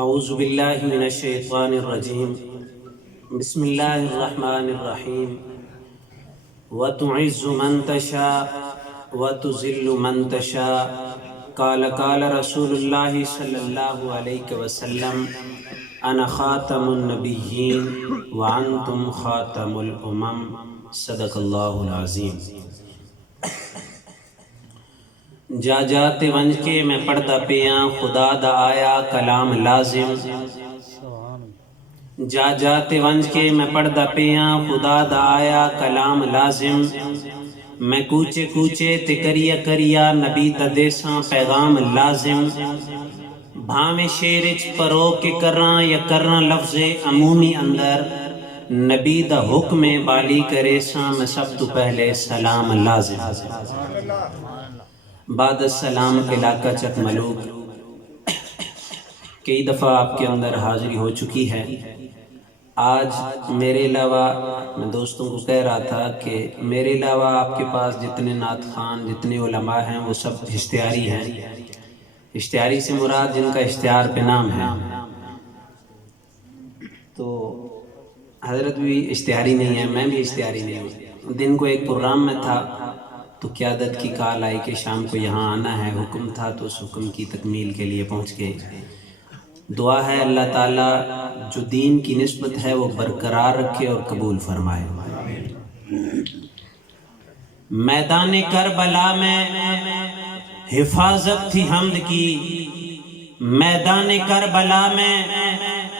اعوذ باللہ من الشیطان الرجیم بسم اللہ الرحمن الرحیم وَتُعِزُّ مَن تَشَاءُ وَتُذِلُّ مَن تَشَاءُ قال رسول اللہ صلی اللہ علیہ وسلم انا خاتم النبیین وانتم خاتم الامم صدق اللہ العظیم۔ جا جاتے ونج کے میں پڑھتا پیاں خدا دا آیا کلام لازم، جا جاتے ونج کے میں پڑھتا پیاں خدا دا آیا کلام لازم، میں کوچے کوچے تے کریا نبی دا دیساں پیغام لازم، بھاویں شیرچ پرو کے کرنا یا کرنا لفظ عمومی اندر نبی دا حکم بالی کرے ساں میں سب تو پہلے سلام لازم۔ بعد السلام علاقہ چک ملوک، کئی دفعہ آپ کے اندر حاضری ہو چکی ہے۔ آج میرے علاوہ میں دوستوں کو کہہ رہا تھا کہ میرے علاوہ آپ کے پاس جتنے نعت خوان جتنے علماء ہیں وہ سب اشتہاری ہیں۔ اشتہاری سے مراد جن کا اشتہار پہ نام ہے، تو حضرت بھی اشتہاری نہیں ہے، میں بھی اشتہاری نہیں ہوں۔ دن کو ایک پروگرام میں تھا تو قیادت کی کال آئی کہ شام کو یہاں آنا ہے، حکم تھا تو اس حکم کی تکمیل کے لیے پہنچ گئے۔ دعا ہے اللہ تعالیٰ جو دین کی نسبت ہے وہ برقرار رکھے اور قبول فرمائے۔ میدان کربلا میں حفاظت تھی حمد کی، میدان کربلا میں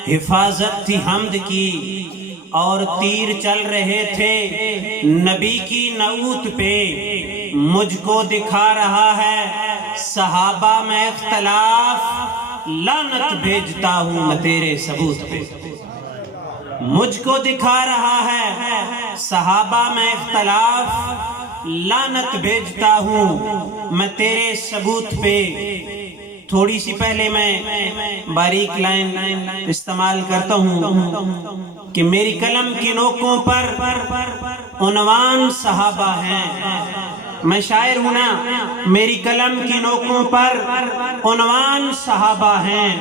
حفاظت تھی حمد کی، اور تیر چل رہے تھے نبی کی نعوت پہ، مجھ کو دکھا رہا ہے صحابہ میں اختلاف، لعنت بھیجتا ہوں میں تیرے ثبوت پہ۔ مجھ کو دکھا رہا ہے صحابہ میں اختلاف، لعنت بھیجتا ہوں میں تیرے ثبوت پہ۔ تھوڑی سی پہلے میں باریک لائن استعمال کرتا ہوں کہ میری قلم کی نوکوں پر عنوان صحابہ ہیں۔ میں شاعر ہوں نا، میری قلم کی نوکوں پر عنوان صحابہ ہیں۔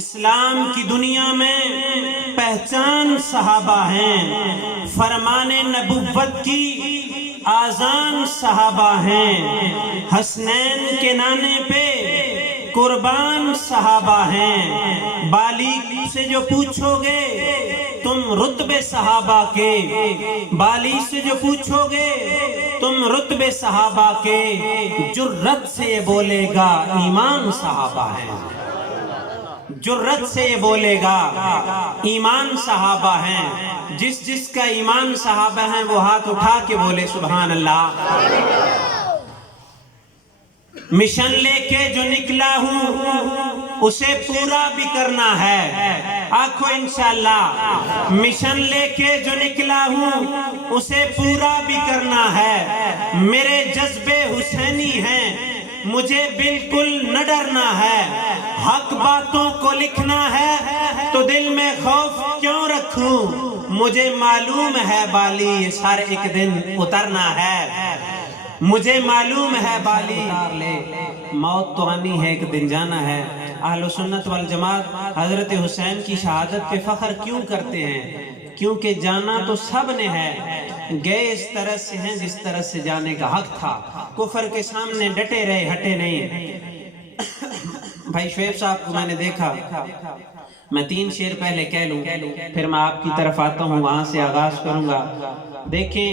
اسلام کی دنیا میں پہچان صحابہ ہیں، فرمان نبوت کی آذان صحابہ ہیں، حسنین کے نانے پہ قربان صحابہ ہیں۔ بالی سے جو پوچھو گے تم رتبے صحابہ کے، بالی سے جو پوچھو گے تم رتبے صحابہ کے، جرت سے یہ بولے گا ایمان صحابہ ہیں، جرت سے یہ بولے گا ایمان صحابہ ہیں۔ جس جس کا ایمان صحابہ ہیں وہ ہاتھ اٹھا کے بولے سبحان اللہ۔ مشن لے کے جو نکلا ہوں اسے پورا بھی کرنا ہے، آنکھوں انشاءاللہ۔ مشن لے کے جو نکلا ہوں اسے پورا بھی کرنا ہے، میرے جذبے حسینی ہیں مجھے بالکل نہ ڈرنا ہے، حق باتوں کو لکھنا ہے تو دل میں خوف کیوں رکھوں، مجھے معلوم ہے بالی یہ سر ایک دن اترنا ہے، مجھے معلوم ہے بالی موت تو آنی ہے ایک دن جانا ہے۔ اہل سنت والجماعت حضرت حسین کی شہادت پہ فخر کیوں کرتے ہیں؟ کیونکہ جانا تو سب نے ہے، گئے اس طرح سے ہیں جس طرح سے جانے کا حق تھا، کفر کے سامنے ڈٹے رہے ہٹے نہیں۔ بھائی شعیب صاحب کو میں نے دیکھا، میں 3 شعر پہلے کہہ لوں پھر میں آپ کی طرف آتا ہوں، وہاں سے آغاز کروں گا۔ دیکھیں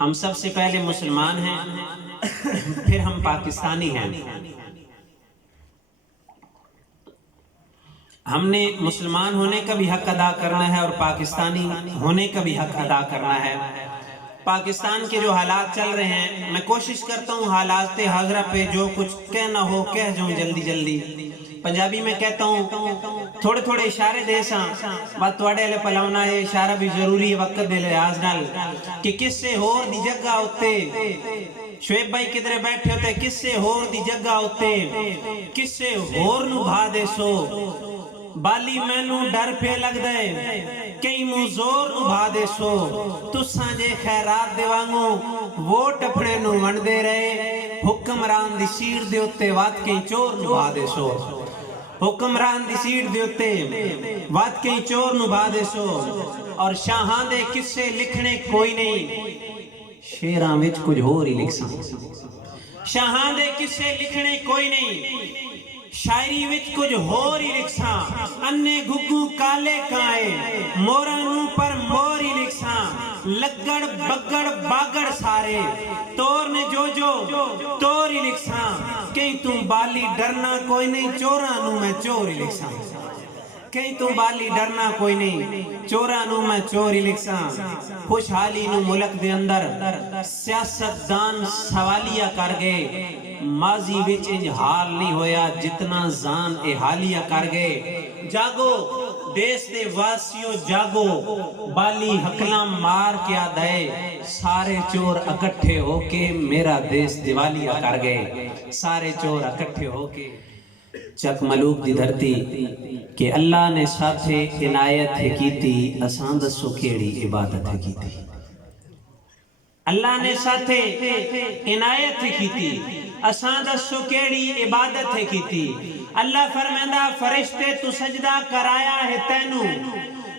ہم سب سے پہلے مسلمان ہیں، پھر ہم پاکستانی ہیں۔ ہم نے مسلمان ہونے کا بھی حق ادا کرنا ہے اور پاکستانی ہونے کا بھی حق ادا کرنا ہے۔ پاکستان کے جو حالات چل رہے ہیں، میں کوشش کرتا ہوں حالات حاضرہ پہ جو کچھ کہنا ہو کہہ جاؤں جلدی جلدی۔ پنجابی میں کہتا ہوں تھوڑے تھوڑے اشارے دے ساں، بات توڑے لے پلاؤنا ہے، اشارہ بھی ضروری ہے وقت دے لحاظ نال، کہ کس سے ہور دی جگہ ہوتے شعیب بھائی کدھر بیٹھے ہوتے، کس سے ہور دی جگہ ہوتے، کس سے ہور نو بھا دے سو، بالی میں نو ڈر پہ لگ دے، کئی مو زور نو بھا دے سو، تو سانجے خیرات دے وانگو ووٹ اپنے نو ون دے رہے، حکمران دی سیر دے ہوتے وات کئی چور نو بھا دے سو۔ حکمران دی سیٹ دے اتے وات کئی چور نو بادے سو اور شاہاں دے قصے لکھنے کوئی نہیں شیراں وچ کچھ ہور ہی لکھ سان شاہاں دے قصے لکھنے کوئی نہیں شاعری وچ کچھ ہور ہی لکھ سان انے گھگو کالے کائے مورانوں پر مور ہی لکھ سان لگڑ بگڑ باگڑ سارے تور نے جو تور ہی لکھ سان کہیں تم بالی ڈرنا کوئی نہیں چورانوں میں چور ہی لکھ سان کہیں تم بالی ڈرنا کوئی نہیں چورانوں میں چور ہی لکھ سان خوشحالی نو ملک دے اندر سیاست دان سوالیہ کر گئے ماضی وچ انج حال نہیں ہویا جتنا زان اے حالیہ کر گئے جاگو دیس دے واسیوں جاگو بالی حکلاں مار کیا دے سارے چور اکٹھے ہو کے میرا دیس دیوالیہ کر گئے سارے چور اکٹھے ہو کے چک ملوک دی دھرتی کہ اللہ نے ساتھے عنایت ہے کی تھی اسان دسو کیڑی عبادت ہے کی تھی اللہ نے ساتھے عنایت ہے کی تھی اسان دسو کیڑی عبادت ہے کی تھی اللہ فرمائندہ فرشتے تو سجدہ کرایا ہے تینو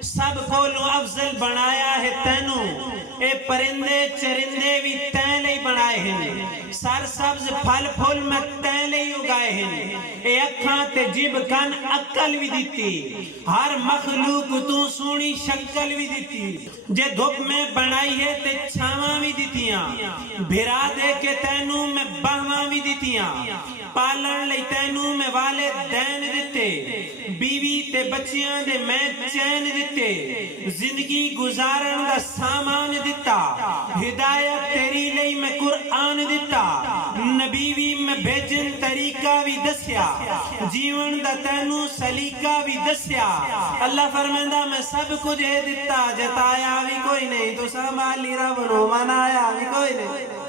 سب کو لو افضل بنایا ہے تینو اے پرندے چرندے بھی تین لئی بنائے ہیں سر سبز پھل پھول میں تین لئی اگائے ہیں اے اکھاں تے جب کن عقل بھی دیتی ہر مخلوق تو سونی شکل بھی دیتی جے دھوپ میں بنائی ہے تے چھاواں بھی دیتیاں بھرا دے کے تینوں میں باہواں بھی دیتیاں پالن لئی تینوں میں والدین دیتے بیوی تے بچیاں دے میں چین دیتے زندگی گزارن دا سامان دیتا ہدایت تیری لئی میں قرآن دیتا نبیوی میں بھیجن طریقہ بھی دسیا جیون دا تینوں سلیقہ بھی دسیا اللہ فرمائندہ میں سب کچھ ہے دیتا جتایا بھی کوئی نہیں تو سنبھالی رب نو منایا بھی کوئی نہیں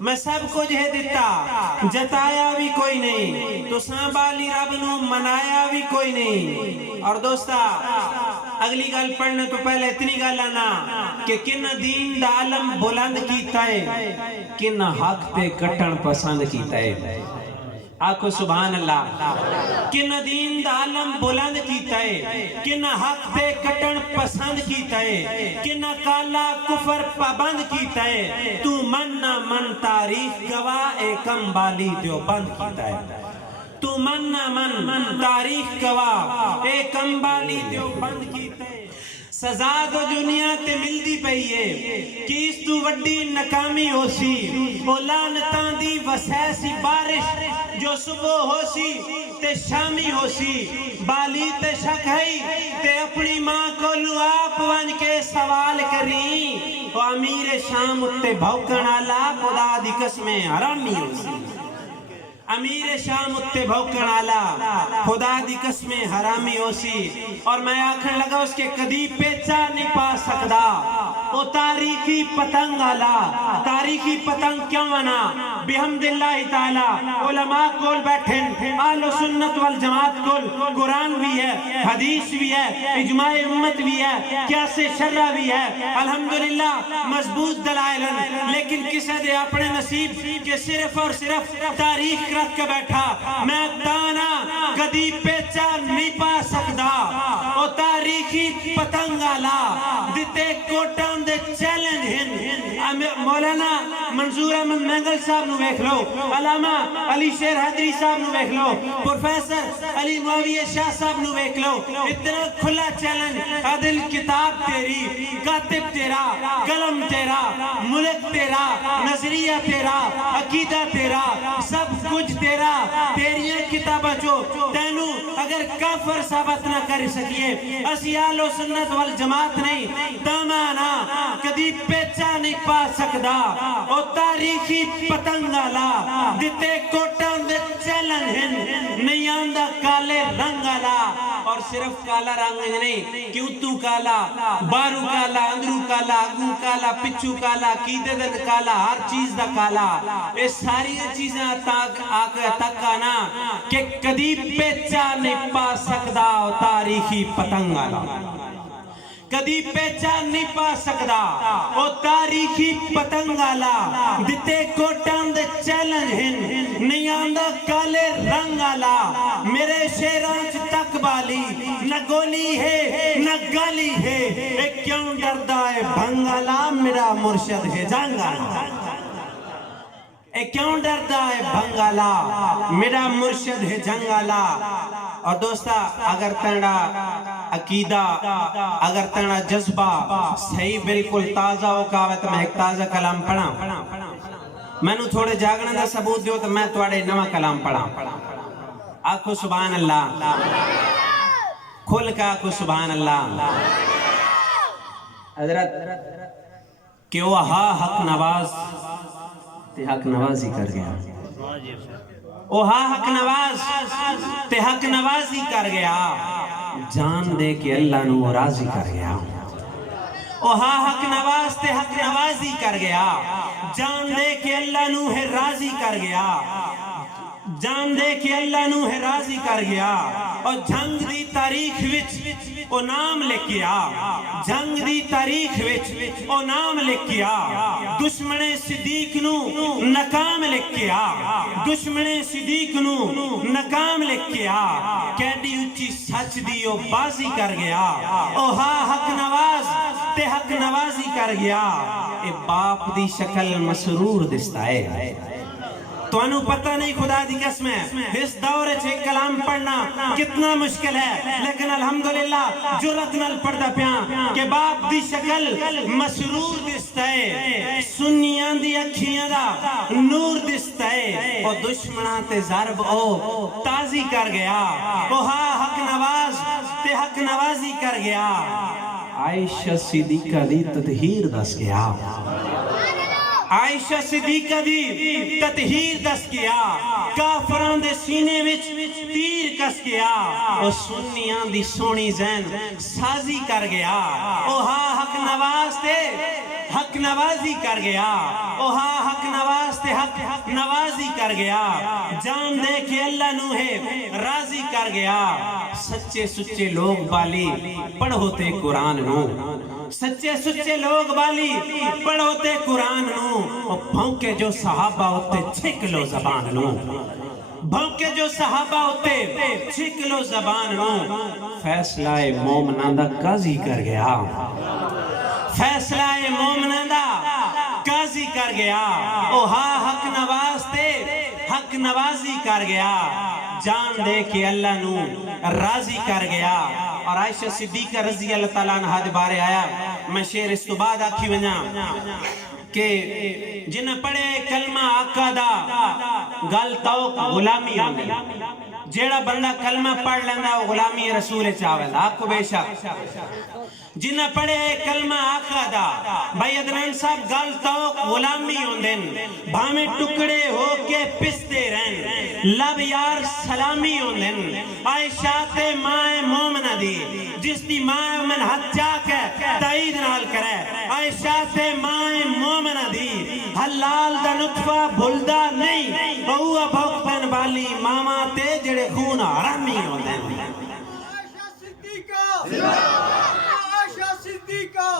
میں سب کچھ ہے دیتا جتایا بھی کوئی نہیں تو سنبھالی رب نو منایا بھی کوئی نہیں اور دوستا اگلی گل پڑھنے تو پہلے اتنی گل آنا کہ کن دین دا علم بلند کیتا ہے کن حق تے کٹن پسند کیتا ہے آکھو سبحان اللہ کن دین دا علم بلند کیتا ہے کن حق تے کٹن پسند کیتا ہے کن کالا کفر پابند کیتا ہے تو من نہ من تاریخ گواہ اے کم بالی دیو بند کیتا ہے تو من نہ من تاریخ گواہ اے کم بالی دیو بند کیتا ہے سزا دو دنیا تے مل دی پئی ہے کیس تو وڈی ناکامی ہو سی اولانتاں دی وسیسی بارش جو صبح ہو سی تے شامی ہو سی بالی تے شک ہے تے اپنی ماں کو لو آپ ون کے سوال کریں و امیر شام تے بھوکن آلا خدا دی قسمیں حرامی ہو سی امیر شام اتے بھوکن آلا خدا دی قسمیں حرامی ہو سی اور میں آکھن لگا اس کے کدی پیچا نہیں پا سکدا او تاریخی پتنگ آلا تاریخی پتنگ کیوں بنا بحمد اللہ تعالی علماء کول بیٹھن آل و سنت والجماعت کول قرآن بھی ہے حدیث بھی ہے اجماع امت بھی ہے قیاس شرع بھی ہے الحمدللہ مضبوط دلائل لیکن کسے دے اپنے نصیب کے صرف اور صرف تاریخ رکھ کے بیٹھا میں دانا کدی پیچا نہیں پا سکدا او تاریخی پتنگالا دیتے کوٹان دے چیلنج ہیں مولانا منظور احمد مینگل صاحب نو ویکھ لو علامہ علی شیر حیدری صاحب نو ویکھ لو پروفیسر علی معاویہ شاہ صاحب نو ویکھ لو اتنا کھلا چیلنج عدل کتاب تیری کاتب تیرا قلم تیرا ملک تیرا نظریہ تیرا عقیدہ تیرا سب کچھ تیرا تیریاں کتابہ جو تینو اگر کافر ثابت نہ کر سکیے اسی اہل و سنت والجماعت نہیں دامانا کدی پیچا نہیں پا سکدا او تاریخی پتنگالا دیتے کوٹان دے چیلن ہیں نہیں آندہ کالے رنگالا اور صرف کالا رنگ نہیں کیوں تو کالا بارو کالا اندرو کالا اگو کالا پچھو کالا کیدے دن کالا ہر چیز دا کالا اس ساری چیزیں تک آنا کہ کدی پیچا نہیں پا سکدا تاریخی پتنگ آلا کدی پہچان نہیں پا سکدا او تاریخی پتنگالا دتے کوٹان دے چیلنج ہن نہیں آندا کالے رنگ آلا میرے شیران چ تک بالی نہ گولی ہے نہ گالی ہے اے کیوں ڈردا ہے بھنگالا میرا مرشد ہے جنگالا اے کیوں ڈردا ہے بھنگالا میرا مرشد ہے جنگالا اور دوستا اگر تنڑا عقیدہ اگر تنڑا جذبہ صحیح بالکل تازہ ہو کہا تو میں ایک تازہ کلام پڑھا میں نو تھوڑے جاگنے دا ثبوت دیو تو میں توڑے نوا کلام پڑھا آکھو سبحان اللہ کھل کا آکھو سبحان اللہ حضرت کہ وہ حق نواز تے حق نوازی کر گیا او حق نواز تے حق نوازی کر گیا جان دے کہ اللہ نو راضی کر گیا او حق نواز تے حق نوازی کر گیا جان دے کہ اللہ نو ہے راضی کر گیا جان دے کہ اللہ نو ہے راضی کر گیا اور جنگ دی تاریخ وچ او نام لکھ گیا جنگ دی تاریخ وچ او نام لکھ گیا دشمن صدیق نو ناکام لکھ گیا دشمن صدیق نو ناکام لکھ گیا کیڈی اونچی سچ دی او بازی کر گیا او حق نواز تے حق نوازی کر گیا اے باپ دی شکل مسرور دستا ہے تو انہوں پتہ نہیں خدا دی قسم ہے اس دورے چھے کلام پڑھنا کتنا مشکل ہے لیکن الحمدللہ جرت نل پڑھتا پیاں کہ باپ دی شکل مسرور دستا ہے سنیاں دی اکھیاں دا نور دستا ہے اور دشمنہ تے ضرب او تازی کر گیا وہ حق نواز تے حق نوازی کر گیا عائشہ صدیقہ دی تطہیر دس گیا عائشہ صدیقہ دی تطہیر دس گیا کافران دے سینے وچ تیر کس گیا او سنیاں دی سونی زین سازی کر گیا او حق نواز تے حق نوازی کر گیا او حق نواز تے حق نوازی کر گیا جان دے کہ اللہ نو ہے راضی کر گیا سچے سچے لوگ بالی پڑھوتے قرآن نو سچے سچے لوگ بالی پڑھوتے قرآن نو اور بھونکے جو صحابہ ہوتے چھک لو زبان نو بھونکے جو صحابہ ہوتے چھک لو زبان نو فیصلہ مومنہ دا قاضی کر گیا فیصلہ مومنہ دا قاضی کر گیا او حق نواز تے حق نوازی کر گیا جان دے کہ اللہ نو راضی کر گیا اور عائشہ صدیقہ رضی اللہ تعالیٰ عنہ دے بارے آیا میں شعر اس تو بعد آکھی ونجا کہ جنہ پڑھے کلمہ آقا دا گل توق غلامی آنے جیڑا بندہ کلمہ پڑھ لینا وہ غلامی رسول چاول آپ کو بے شک جنہ پڑھے کلمہ آقا دا بھائی ادنان صاحب گل توق غلامی ہوندن بھامے ٹکڑے ہو کے پستے رہن لب یار سلامی ہوندن عائشہ تے ماں مومنہ دی جس دی ماں من حد جا کے تائید نال کرے عائشہ تے ماں مومنہ دی حلال دا نطفہ بھلدہ نہیں بہوہ بھوک پن بالی ماما تے جڑے خون حرامی ہوندن عائشہ صدیقہ عائشہ صدیقہ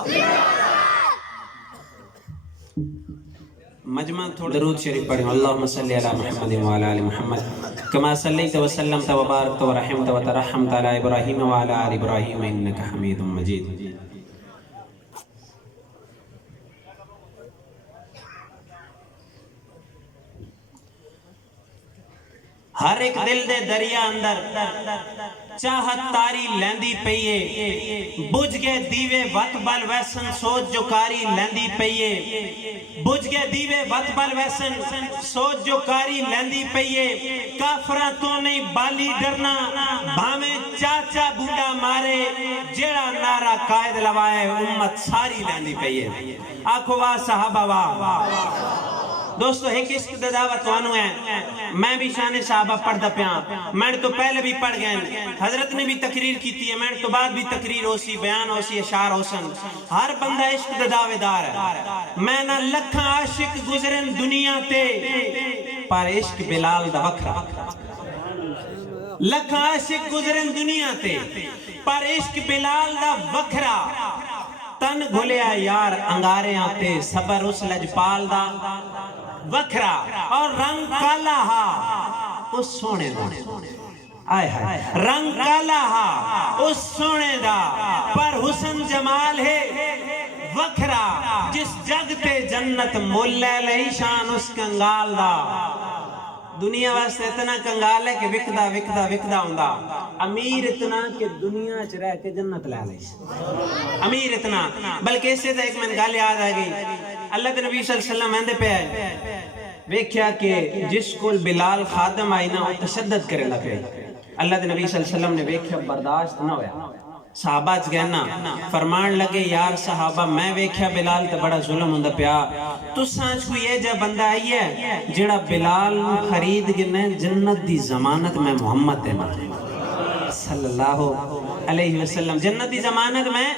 مجمع تھوڑا درود شریف پڑھیں اللہم صلی علی محمد وعلی آل محمد کما صلیت وسلمت وبارکت ورحمت وترحمت علی ابراہیم وعلی آل ابراہیم انکا حمید مجید ہر ایک دل دے دریا اندر چاہت تاری لیندی پئیے بجھ گے دیوے وط بل ویسن سوچ جو کاری لیندی پئیے بجھ گے دیوے وط بل ویسن سوچ جو کاری لیندی پئیے کافرہ تو نہیں بالی ڈرنا بھامیں چاچا بوڑا مارے جیڑا نارا قائد لوائے امت ساری لیندی پئیے آنکھو واہ صحابہ واہ دوستو ایک عشق دا دعوت وانو ہے میں بھی شان صحابہ پڑھ دا پیان میں نے تو پہلے بھی پڑھ گئے حضرت نے بھی تقریر کی تھی میں نے تو بعد بھی تقریر ہو سی بیان ہو سی اشار ہو سن ہر بندہ عشق دا دعوے دار ہے میں نہ لکھاں عاشق گزرن دنیا تے پر عشق بلال دا وکھرا لکھ عاشق گزرن دنیا تے پر عشق بلال دا وکھرا تن گھلیا یار انگاریاں تے صبر اس لجپال دا وکھرا اور رنگ کالا ہا اس سونے دا آئے ہائے رنگ کالا ہا اس سونے دا پر حسن جمال ہے وکھرا جس جگ تے جنت مول لے لئی شان اس کنگال دا دنیا واسطے اتنا کنگال ہے کہ وکدا وکدا وکدا ہوندا امیر اتنا کہ دنیا چ رہ کے جنت لے لئی امیر اتنا بلکہ اس سے ایک من گل یاد آ گئی اللہ کے نبی صلی اللہ علیہ وسلم اندے پہ آئے ویکھیا کہ جس کول بلال خادم آئی نا وہ تشدد کرے لگے اللہ کے نبی صلی اللہ علیہ وسلم نے ویکھیا برداشت نہ ہویا صحابہ چ گئے نا فرمان لگے یار صحابہ میں ویکھیا بلال تے بڑا ظلم ہوندا پیا تساں چ کوئی یہ جا بندہ آئی ہے جڑا بلال خرید گنے جنت دی ضمانت میں محمد دینا صلی اللہ علیہ وسلم جنت دی ضمانت میں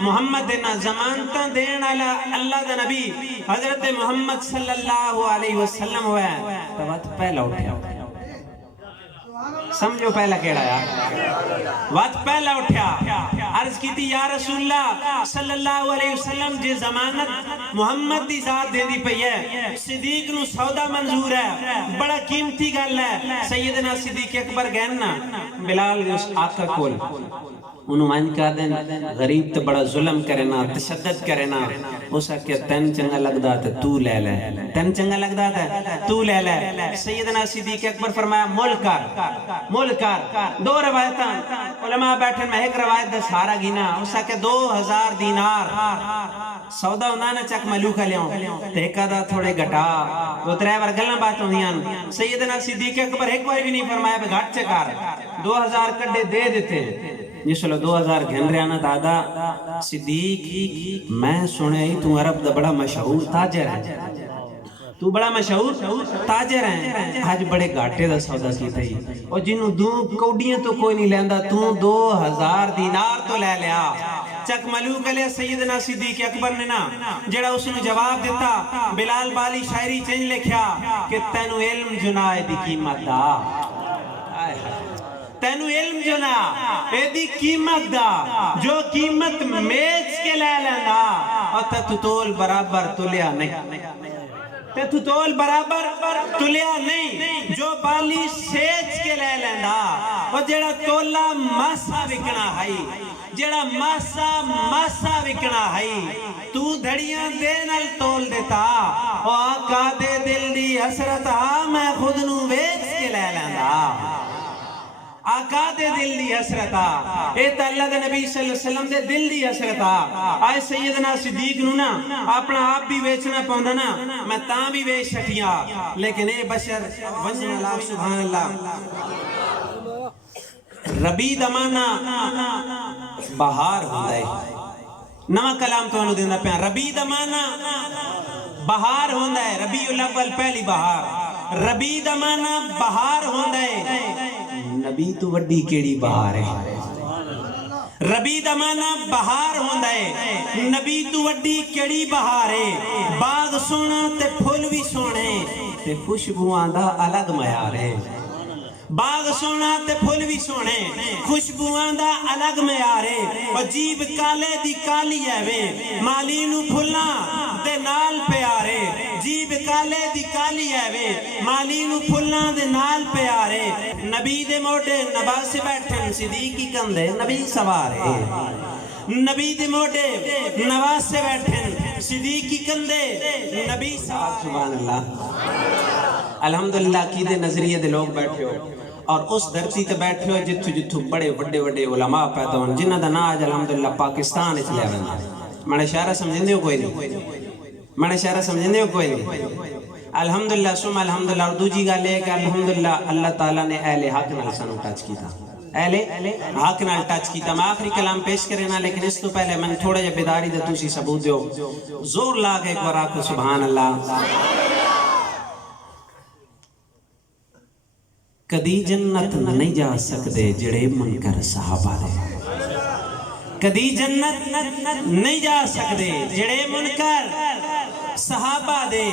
محمد دینا ضمانتاں دین والا اللہ دا نبی حضرت محمد صلی اللہ علیہ وسلم ہوا ہے تو وقت پہلا اٹھیا سمجھو پہلا کیڑا یا وقت پہلا اٹھیا عرض کی تھی یا رسول اللہ صلی اللہ علیہ وسلم جی ضمانت محمد دی ذات دے دی پئی ہے صدیق نو سودا منظور ہے بڑا قیمتی گل ہے سیدنا صدیق اکبر گئن نا بلال نے اس آقا کول انہوں مان کہا دیں غریب تو بڑا ظلم کرنا تشدد کرنا اسا کہ تین چنگا لگدا تھا تو لے لے تین چنگا لگدا تھا تو لے لے سیدنا صدیق اکبر فرمایا مول کر دو روایتاں علماء بیٹھے میں ایک روایت دا سارا گینا اسا کہ 2000 دینار سودا ہوندہ نا چک ملوکہ لیاؤں تیکا دا تھوڑے گھٹا دو ترے بار گلنا بات ہوندیاں سیدنا صدیق اکبر ایک بار بھی نہیں فرمایا بے گھٹ چکار 2000 کڈے دے دیتے جس لو 2000 گھن ریانا دادا صدیق میں سنے ہی تو عرب دا بڑا مشہور تاجر ہے تو بڑا مشہور تاجر ہیں آج بڑے گھاٹے دا سودا کی تھی اور جنہوں دو کوڑیاں تو کوئی نہیں لیندہ تو 2000 دینار تو لے لیا چک ملوک علیہ سیدنا صدیق اکبر نے نا جڑا اس نے جواب دیتا بلال بالی شاعری چینج لکھیا کہ تینو علم جنائے دی قیمت دا تینو علم جنا ایدی قیمت دا جو قیمت میچ کے لے لینا اور تیتو تول برابر تلیا نہیں تیتو تول برابر تلیا نہیں جو بالی سیچ کے لے لینا اور جڑا تولا ماسا وکنا ہائی جڑا ماسا وکنا ہائی تو دھڑیاں دینال تول دیتا اور آقا دے دل دی حسرت میں خود نو ویچ کے لے لینا آقا دے دل دی حسرتا ایتا اللہ دے نبی صلی اللہ علیہ وسلم دے دل دی حسرتا آئے سیدنا صدیق نو نا اپنا آپ بھی ویچنا پاؤندا نا میں تاں بھی ویچ سکیا لیکن اے بشر وزن اللہ سبحان اللہ ربی دمانا بہار ہوندہ ہے نوہ کلام تو انہوں دینا پہاں ربی دمانا بہار ہوندہ ہے ربی الاول پہلی بہار ربی دمانا بہار ہوندہ ہے نبی تو وڈی کیڑی بہار ہے ربی دمانا بہار ہوندہ ہے نبی تو وڈی کیڑی بہار ہے باغ سونا تے پھول بھی سونے تے خوشبوان دا الگ معیار ہے باغ سونا تے پھول بھی سونے خوشبوان دا الگ معیار ہے اور جیب کالے دی کالی ہے وے مالی نو پھلنا دے نال پیارے جیب کالے دی کالی ہے وے مالی نو پھلنا دے نال پیارے نبی دے موڑے نباس بیٹھن صدیقی کندے نبی سوارے نبی دے موڑے نواز سے بیٹھن صدیقی کندے نبی سوارے سبحان اللہ الحمدللہ کی دے نظریے دے لوگ بیٹھے ہو اور اس دھرتی تے بیٹھے ہو جتھو بڑے وڈے علماء پیدا ہون جنہ دا نا آج الحمدللہ پاکستان اچھ لے رہا میں اشارہ سمجھیں دے ہو کوئی نہیں الحمدللہ سم الحمدللہ اور دوجی گا لے کہ الحمدللہ اللہ تعالیٰ نے اہل حق نال سانو ٹچ کی تھا اہل حق نال ٹچ کی تھا میں آخری کلام پیش کرنا لیکن اس تو پہلے میں تھوڑا جا بیداری دے توسی ثبوت دیو زور لاغ ایک بار آکو سبحان اللہ کدی جنت نہیں جا سکتے جڑے منکر صحابہ دے کدی جنت نہیں جا سکتے جڑے منکر صحابہ دے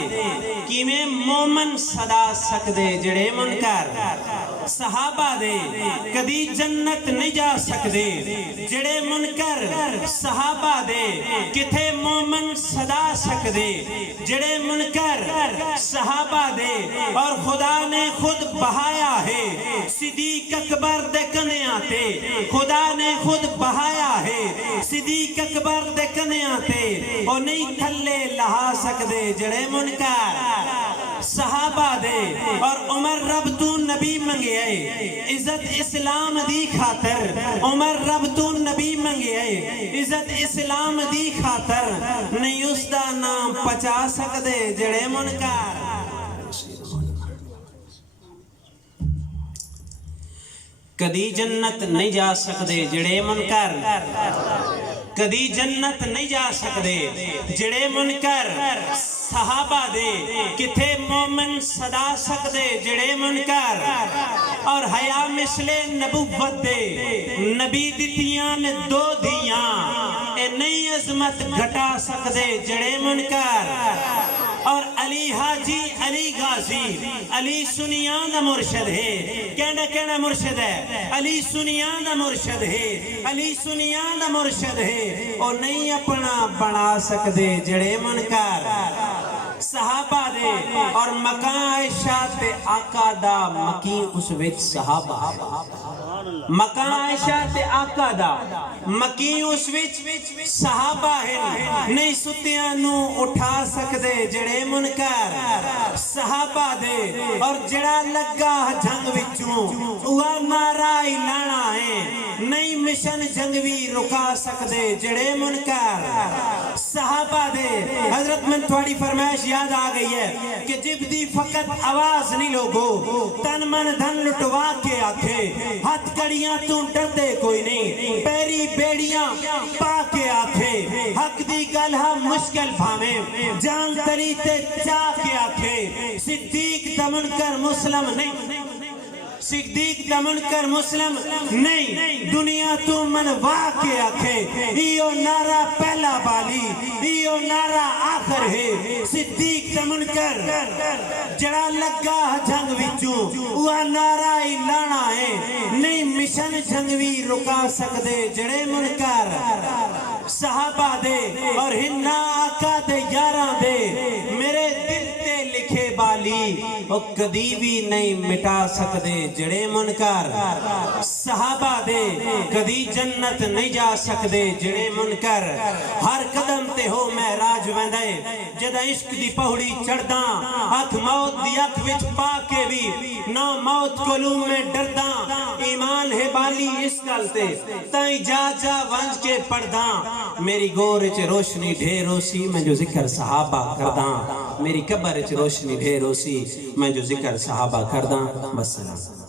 کی میں مومن صدا سکتے جڑے منکر صحابہ دے کدی جنت نہیں جا سکدے جڑے منکر صحابہ دے کتھے مومن صدا سکدے جڑے منکر صحابہ دے اور خدا نے خود بہایا ہے صدیق اکبر دے کنیاں تے خدا نے خود بہایا ہے صدیق اکبر دے کنیاں تے او نہیں تھلے لہا سکدے جڑے منکر صحابہ دے اور عمر رب تو نبی منگے آئے عزت اسلام دی خاطر عمر رب تو نبی منگے آئے عزت اسلام دی خاطر نہیں اس دا نام پچا سکدے جڑے منکر کدی جنت نہیں جا سکدے جڑے منکر کدی جنت نہیں جا سکدے جڑے منکر صحابہ دے کتھے مومن صدا سکدے جڑے منکر اور حیا مثل نبوت دے نبی دتیاں نے دو دیاں اے نئی عظمت گھٹا سکدے جڑے منکر اور علی حاجی علی غازی علی سنیاں دا مرشد ہے کہنا مرشد ہے علی سنیاں دا مرشد ہے علی سنیاں دا مرشد ہے اور نہیں اپنا بنا سکدے جڑے منکر صحابہ دے اور مکان عائشہ تے آقا دا مکی اس وچ صحابہ مکان عائشہ تے آقا دا مکی اس وچ صحابہ ہے نہیں ستیاں نو اٹھا سکدے جڑے منکر صحابہ دے اور جڑا لگا جنگ وچوں اوہ نعرہ لانا ہے نہیں مشن جنگوی رکا سکدے جڑے منکر صحابہ دے حضرت من تھوڑی فرمائش یاد آ گئی ہے کہ جب دی فقط آواز نہیں لوگو تن من دھن لٹوا کے آکھے ہاتھ کڑیاں تو ڈردے کوئی نہیں پیری بیڑیاں پا کے آکھے حق دی گلہ مشکل بھامے جان تری تے چاہ کے آکھے صدیق دمن کر مسلم نہیں صدیق دمن کر مسلم نہیں دنیا تو منوا کے آکھے ایو نعرہ پہلا بالی ایو نعرہ آخر ہے صدیق دمن کر جڑا لگا جنگ وچوں وہ نعرہ ہی لانا ہے نہیں مشن جنگوی رکا سکدے جڑے منکر صحابہ دے اور ہنہ آقا دے یاراں دے میرے دل تے لکھے بالی او کدی بھی نہیں مٹا سکدے جڑے منکر صحابہ دے کدی جنت نہیں جا سکدے جڑے منکر ہر قدم تے ہو معراج ویندے جدا عشق دی پہڑی چڑھداں اکھ موت دی اکھ وچ پا کے بھی نہ موت کلوم میں ڈرداں ایمان ہے بالی اس گل تے تائیں جا جا ونج کے پڑھداں میری گور وچ روشنی ڈھیر ہوسی میں جو ذکر صحابہ کرداں میری قبر وچ روشنی ڈھیر ہوسی میں جو ذکر صحابہ کرداں بس سلام